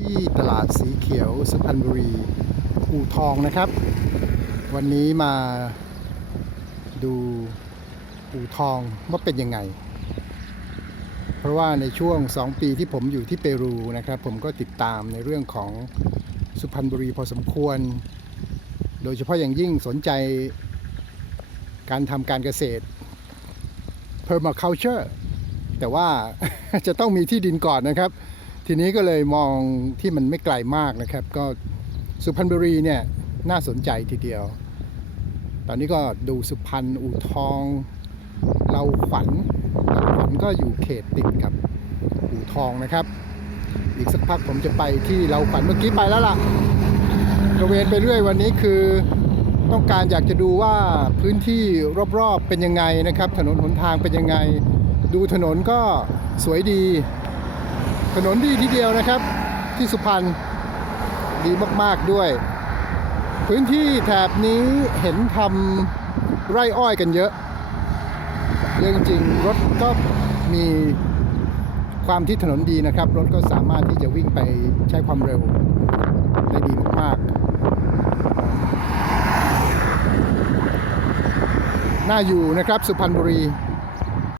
ที่ตลาดสีเขียวสุพรรณบุรีอู่ทองนะครับ วันนี้มาดูอู่ทองว่าเป็นยังไง เพราะว่าในช่วง 2 ปีที่ผมอยู่ที่เปรูนะครับ ผมก็ติดตามในเรื่องของสุพรรณบุรีพอสมควร โดยเฉพาะอย่างยิ่งสนใจการทำการเกษตร permaculture แต่ว่าจะต้องมีที่ดินก่อนนะครับ ทีนี้ก็เลยมองที่มันไม่ไกลมากนะครับ ก็สุพรรณบุรีเนี่ยน่าสนใจทีเดียว ตอนนี้ก็ดูสุพรรณอู่ทองเราขวัญเราขวัญก็อยู่เขตติดกับอู่ทองนะครับ อีกสักพักผมจะไปที่เราขวัญเมื่อกี้ไปแล้วล่ะตระเวนไปเรื่อยวันนี้คือต้องการอยากจะดูว่าพื้นที่รอบๆเป็นยังไงนะครับ ถนนหนทางเป็นยังไง ดูถนนก็สวยดี ถนนดีทีเดียวนะครับ ที่สุพรรณดีมากๆด้วย พื้นที่แถบนี้เห็นทำไร่อ้อยกันเยอะเยอะจริงๆรถก็มีความที่ถนนดีนะครับ รถก็สามารถที่จะวิ่งไปใช้ความเร็วได้ดีมากๆน่าอยู่นะครับสุพรรณบุรี